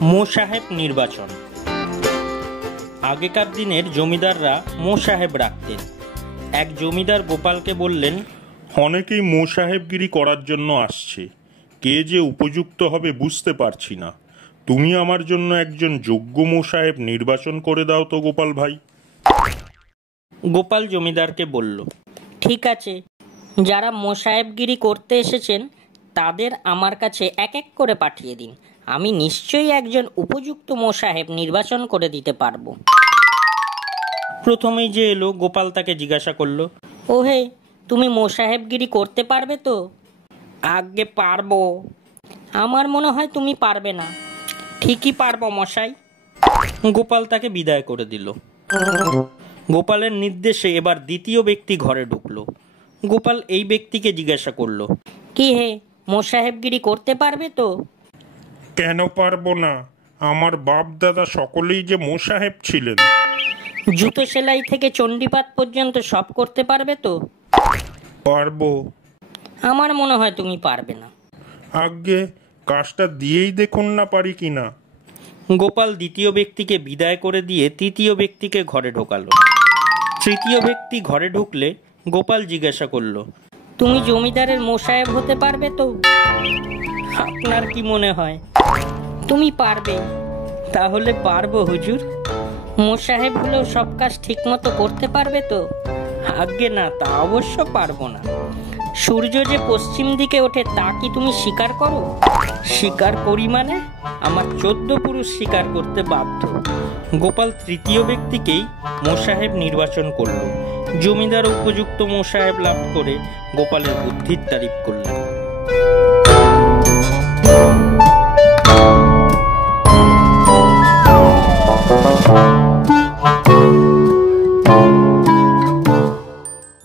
মো সাহেব নির্বাচন। আগেকার দিনের জমিদাররা মো সাহেব রাখতেন। এক জমিদার গোপালকে বললেন, অনেকেই মো সাহেবগিরি করার জন্য আসছে, কে যে উপযুক্ত হবে বুঝতে পারছি না। তুমি আমার জন্য একজন যোগ্য মো সাহেব নির্বাচন করে দাও তো গোপাল ভাই। গোপাল জমিদারকে বলল, ঠিক আছে, যারা মো সাহেবগিরি করতে এসেছেন তাদের আমার কাছে এক এক করে পাঠিয়ে দিন। আমি নিশ্চয়ই একজন উপযুক্ত মো সাহেব নির্বাচন করে দিতে পারবো। প্রথমেই যে এলো গোপাল তাকে জিজ্ঞাসা করলো, ওহে, তুমি মো সাহেবগিরি করতে পারবে তো? আজ্ঞে পারবো। আমার মনে হয় তুমি পারবে না। ঠিকই পারবো মশাই। গোপাল তাকে বিদায় করে দিল। গোপালের নির্দেশে এবার দ্বিতীয় ব্যক্তি ঘরে ঢুকলো। গোপাল এই ব্যক্তিকে জিজ্ঞাসা করলো, কি হে, মো সাহেবগিরি করতে পারবে তো? কেন পারবো না? আমার বাপ দাদা সকলেই যে মো সাহেব ছিলেন। জুতো সেলাই থেকে চণ্ডীপাঠ পর্যন্ত সব করতে পারবে তো? পারবো। আমার মনে হয় তুমি পারবে না। আজ্ঞে, কাজটা দিয়েই দেখুন না পারি কিনা। গোপাল দ্বিতীয় ব্যক্তিকে বিদায় করে দিয়ে তৃতীয় ব্যক্তিকে ঘরে ঢোকালো। তৃতীয় ব্যক্তি ঘরে ঢুকলে গোপাল জিজ্ঞাসা করলো, তুমি জমিদারের মো সাহেব হতে পারবে তো? আপনার কি মনে হয় তুমি পারবে? তাহলে পারবো হুজুর। মো সাহেব হলেও সব কাজ ঠিক মতো করতে পারবে তো? আজ্ঞে না, তা অবশ্য পারবো না। সূর্য যে পশ্চিম দিকে ওঠে তা কি তুমি স্বীকার করো? স্বীকার করি মানে? আমার 14 পুরুষ স্বীকার করতে বাধ্য। গোপাল তৃতীয় ব্যক্তিকেই মো সাহেব নির্বাচন করল। জমিদার উপযুক্ত মো সাহেব লাভ করে গোপালের বুদ্ধির তারিফ করলেন।